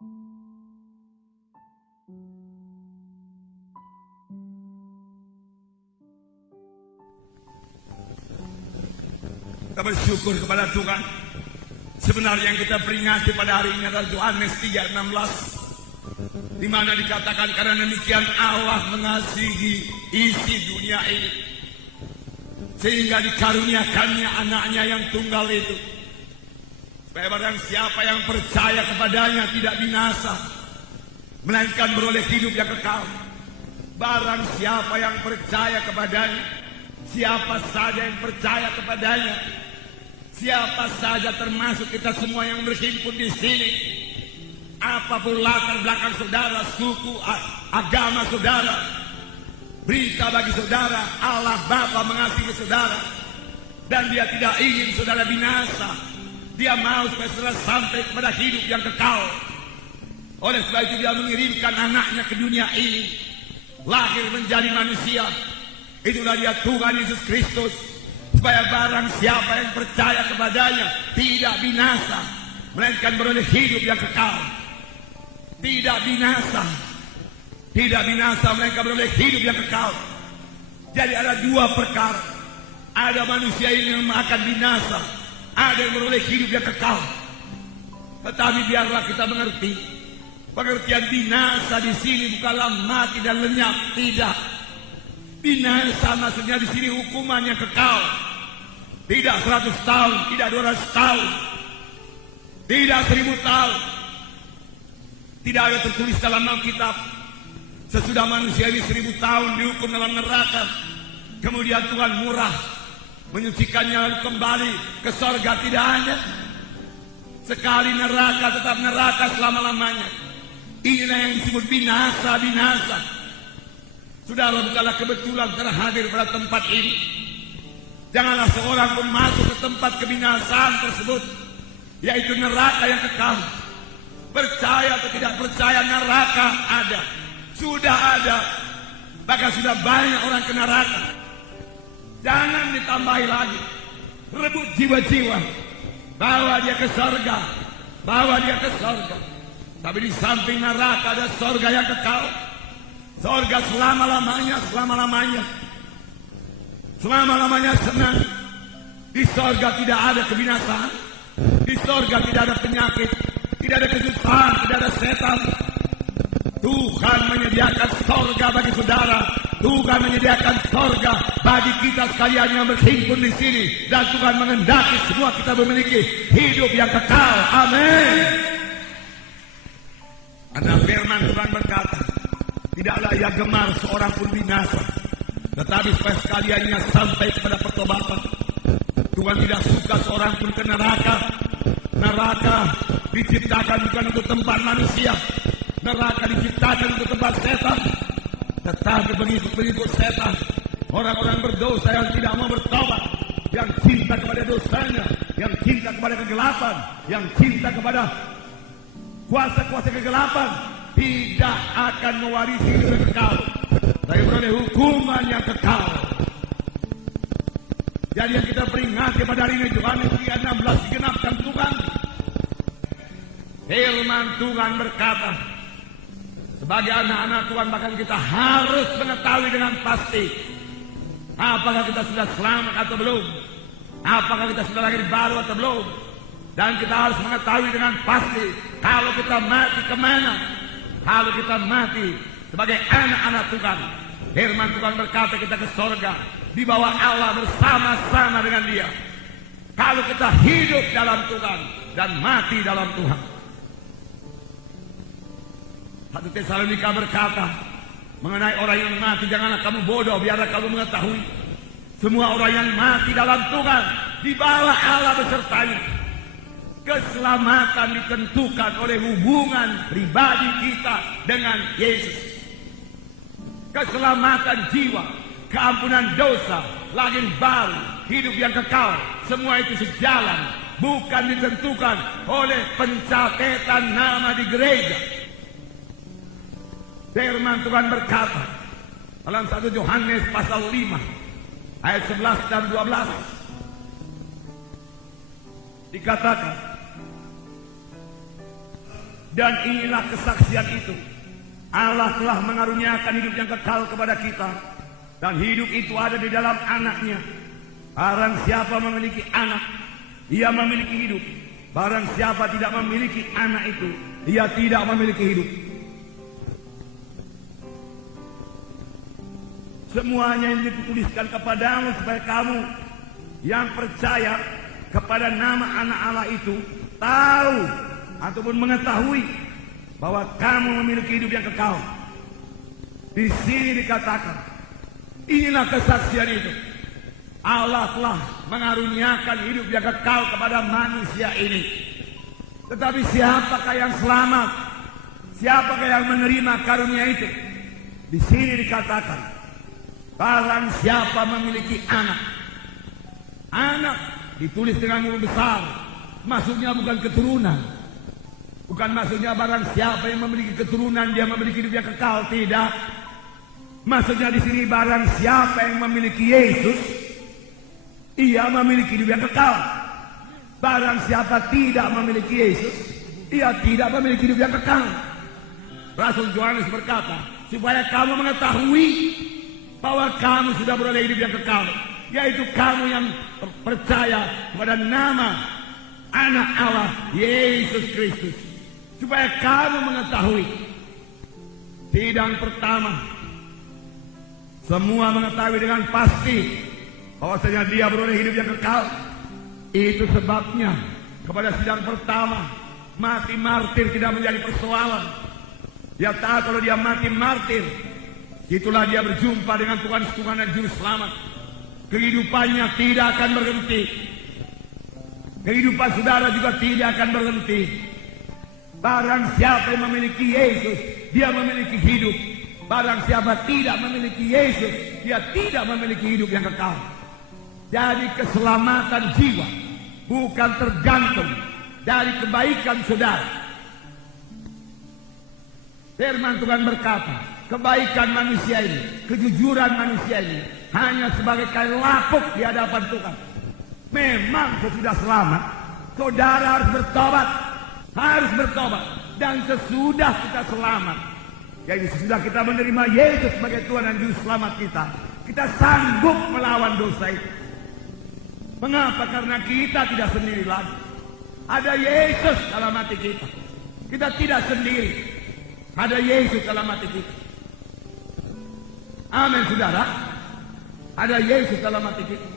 Kita bersyukur kepada Tuhan. Sebenarnya yang kita peringati pada hari ini adalah Yohanes 3:16, di mana dikatakan karena demikian Allah mengasihi isi dunia ini sehingga dikaruniakannya anaknya yang tunggal itu, supaya barang siapa yang percaya kepadanya tidak binasa, melainkan beroleh hidup yang kekal. Barang siapa yang percaya kepadanya, siapa saja yang percaya kepadanya, siapa saja termasuk kita semua yang berhimpun di sini, apapun latar belakang saudara, suku, agama saudara, berita bagi saudara, Allah Bapa mengasihi saudara dan Dia tidak ingin saudara binasa. Dia mau supaya saudara sampai kepada hidup yang kekal. Oleh sebab itu Dia mengirimkan anaknya ke dunia ini, lahir menjadi manusia. Itulah Dia Tuhan Yesus Kristus, supaya barang siapa yang percaya kepadanya tidak binasa, melainkan beroleh hidup yang kekal. Tidak binasa, tidak binasa, melainkan beroleh hidup yang kekal. Jadi ada dua perkara. Ada manusia ini yang akan binasa, ada yang beroleh hidup yang kekal. Tetapi biarlah kita mengerti, pengertian binasa di sini bukanlah mati dan lenyap, tidak. Binasa maksudnya di sini hukuman yang kekal. Tidak 100 tahun, tidak 200 tahun, tidak 1000 tahun. Tidak ada tertulis dalam Alkitab sesudah manusia ini 1000 tahun dihukum dalam neraka, kemudian Tuhan murah menyucikannya lalu kembali ke sorga. Tidak ada. Sekali neraka tetap neraka selama-lamanya. Inilah yang disebut binasa. Saudara, bukanlah kebetulan terhadir pada tempat ini. Janganlah seorang pun masuk ke tempat kebinasaan tersebut, yaitu neraka yang kekal. Percaya atau tidak percaya, neraka ada. Sudah ada. Bahkan sudah banyak orang ke neraka. Jangan ditambahi lagi. Rebut jiwa-jiwa. Bawa dia ke surga. Bawa dia ke surga. Tapi di samping neraka ada surga yang kekal. Surga selama-lamanya, selama-lamanya. Selama-lamanya senang. Di surga tidak ada kebinasaan. Di surga tidak ada penyakit, tidak ada kesusahan, tidak ada setan. Tuhan menyediakan surga bagi saudara. Tuhan menyediakan surga bagi kita sekalian yang berhimpun di sini. Dan Tuhan menghendaki semua kita memiliki hidup yang kekal. Amin. Karena firman Tuhan berkata, tidaklah ia gemar seorang pun binasa, tetapi supaya sekaliannya sampai kepada pertobatan. Tuhan tidak suka seorang pun ke neraka. Neraka diciptakan bukan untuk tempat manusia. Neraka diciptakan untuk tempat setan. Tetapi pengikut-pengikut setan, orang-orang berdosa yang tidak mau bertobat, yang cinta kepada dosanya, yang cinta kepada kegelapan, yang cinta kepada kuasa-kuasa kegelapan, tidak akan mewarisi hidup yang kekal, tapi beroleh hukuman yang kekal. Jadi yang kita peringati pada hari ini, Yohanes 3:16 digenapkan Tuhan. Firman Tuhan berkata, sebagai anak-anak Tuhan bahkan kita harus mengetahui dengan pasti apakah kita sudah selamat atau belum, apakah kita sudah lahir baru atau belum. Dan kita harus mengetahui dengan pasti kalau kita mati kemana. Kalau kita mati sebagai anak-anak Tuhan, firman Tuhan berkata kita ke surga, di bawah Allah bersama-sama dengan Dia. Kalau kita hidup dalam Tuhan dan mati dalam Tuhan. 1 Tesalonika berkata mengenai orang yang mati, janganlah kamu bodoh, biarlah kamu mengetahui semua orang yang mati dalam Tuhan di bawah Allah besertanya. Keselamatan ditentukan oleh hubungan pribadi kita dengan Yesus. Keselamatan jiwa, keampunan dosa, lahir baru, hidup yang kekal, semua itu sejalan, bukan ditentukan oleh pencatatan nama di gereja. Firman Tuhan berkata dalam 1 Yohanes pasal 5 ayat 11 dan 12 dikatakan, Dan inilah kesaksian itu. Allah telah mengaruniakan hidup yang kekal kepada kita. Dan hidup itu ada di dalam Anaknya. Barang siapa memiliki anak, ia memiliki hidup. Barang siapa tidak memiliki anak itu, ia tidak memiliki hidup. Semuanya yang dituliskan kepadamu supaya kamu yang percaya kepada nama anak Allah itu tahu ataupun mengetahui bahwa kamu memiliki hidup yang kekal. Di sini dikatakan, inilah kesaksian itu. Allah telah mengaruniakan hidup yang kekal kepada manusia ini. Tetapi siapakah yang selamat? Siapakah yang menerima karunia itu? Di sini dikatakan, barang siapa memiliki anak. Anak ditulis dengan huruf besar. Maksudnya bukan keturunan. Bukan maksudnya barang siapa yang memiliki keturunan dia memiliki hidup yang kekal. Tidak. Maksudnya di sini barang siapa yang memiliki Yesus, ia memiliki hidup yang kekal. Barang siapa tidak memiliki Yesus, ia tidak memiliki hidup yang kekal. Rasul Yohanes berkata, supaya kamu mengetahui bahwa kamu sudah beroleh hidup yang kekal, yaitu kamu yang percaya kepada nama Anak Allah Yesus Kristus. Supaya kamu mengetahui. Sidang pertama, semua mengetahui dengan pasti bahwasanya dia beroleh hidup yang kekal. Itu sebabnya kepada sidang pertama, mati martir tidak menjadi persoalan. Dia tahu kalau dia mati martir, itulah dia berjumpa dengan Tuhan dan Juru Selamat. Kehidupannya tidak akan berhenti. Kehidupan saudara juga tidak akan berhenti. Barang siapa yang memiliki Yesus, dia memiliki hidup. Barang siapa tidak memiliki Yesus, dia tidak memiliki hidup yang kekal. Jadi keselamatan jiwa bukan tergantung dari kebaikan saudara. Firman Tuhan berkata, kebaikan manusia ini, kejujuran manusia ini hanya sebagai kain lapuk di hadapan Tuhan. Memang sesudah selamat, saudara harus bertobat. Harus bertobat. Dan sesudah kita selamat, yaitu sesudah kita menerima Yesus sebagai Tuhan dan Juru Selamat kita sanggup melawan dosa itu. Mengapa? Karena kita tidak sendiri lagi. Ada Yesus dalam hati kita. Kita tidak sendiri. Ada Yesus dalam hati kita. Amin, saudara. Ada Yesus dalam hati kita.